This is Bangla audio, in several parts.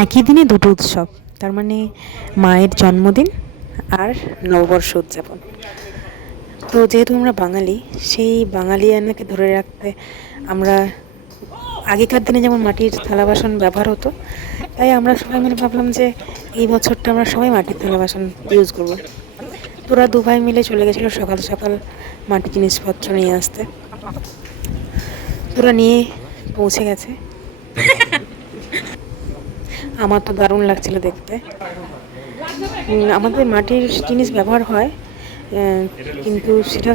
একই দিনে দুটো উৎসব, তার মানে মায়ের জন্মদিন আর নববর্ষ উদযাপন। তো যেহেতু আমরা বাঙালি, সেই বাঙালিয়ানাকে ধরে রাখতে আমরা আগেকার দিনে যেমন মাটির থালা বাসন ব্যবহার হতো, তাই আমরা সবাই মিলে ভাবলাম যে এই বছরটা আমরা সবাই মাটির থালা বাসন ইউজ করবো। তোরা দু ভাই মিলে চলে গেছিলো সকাল সকাল মাটির জিনিসপত্র নিয়ে আসতে। তোরা নিয়ে পৌঁছে গেছে। আমার তো দারুণ লাগছিল দেখতে। আমাদের মাটির জিনিস ব্যবহার হয়, কিন্তু সেটা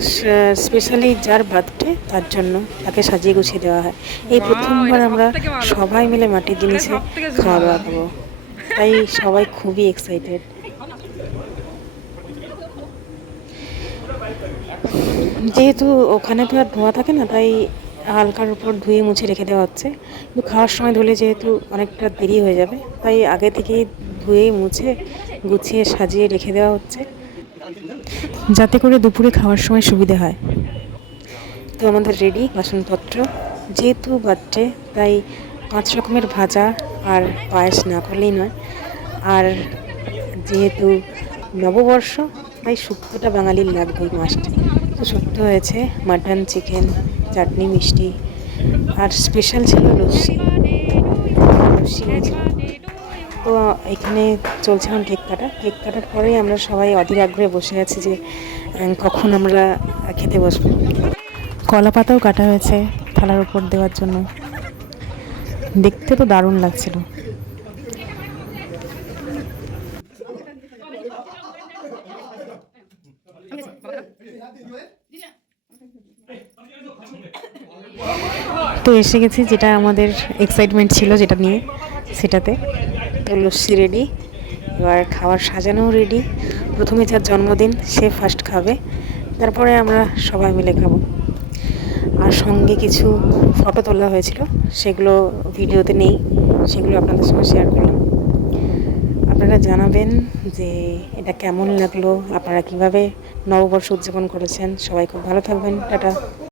স্পেশালি যার বার্থডে তার জন্য তাকে সাজিয়ে গুছিয়ে দেওয়া হয়। এই প্রথমবার আমরা সবাই মিলে মাটির জিনিসে খাওয়া দাওয়া করবো, তাই সবাই খুবই এক্সাইটেড। যেহেতু ওখানে তো আর ধোয়া থাকে না, তাই হালকার উপর ধুয়ে মুছে রেখে দেওয়া হচ্ছে। কিন্তু খাওয়ার সময় ধুলে যেহেতু অনেকটা দেরি হয়ে যাবে, তাই আগে থেকেই ধুয়ে মুছে গুছিয়ে সাজিয়ে রেখে দেওয়া হচ্ছে, যাতে করে দুপুরে খাওয়ার সময় সুবিধে হয়। তো আমাদের রেডি বাসনপত্র। যেহেতু বার্থডে, তাই 5 রকমের ভাজা আর পায়েস না করলেই নয়। আর যেহেতু নববর্ষ, তাই শুক্তোটা বাঙালির লাগবেই মাস্ট। তো শুক্তো হয়েছে মাটন, চিকেন, চাটনি, মিষ্টি, আর স্পেশাল ছিল লস্যি। লস্যি হয়েছিল। তো এখানে চলছে এখন কেক কাটার পরেই আমরা সবাই অধীর আগ্রহে বসে আছি যে কখন আমরা খেতে বসবো। কলা পাতাও কাটা হয়েছে থালার উপর দেওয়ার জন্য। দেখতে তো দারুণ লাগছিল। তো এসে গেছি যেটা আমাদের এক্সাইটমেন্ট ছিল, যেটা নিয়ে সেটাতে। তো লস্যি রেডি, এবার খাবার সাজানোও রেডি। প্রথমে যার জন্মদিন সে ফার্স্ট খাবে, তারপরে আমরা সবাই মিলে খাবো। আর সঙ্গে কিছু ফটো তোলা হয়েছিল, সেগুলো ভিডিওতে নেই, সেগুলো আপনাদের সঙ্গে শেয়ার করলাম। আপনারা জানাবেন যে এটা কেমন লাগলো, আপনারা কিভাবে নববর্ষ উদযাপন করেছেন। সবাই খুব ভালো থাকবেন, টাটা।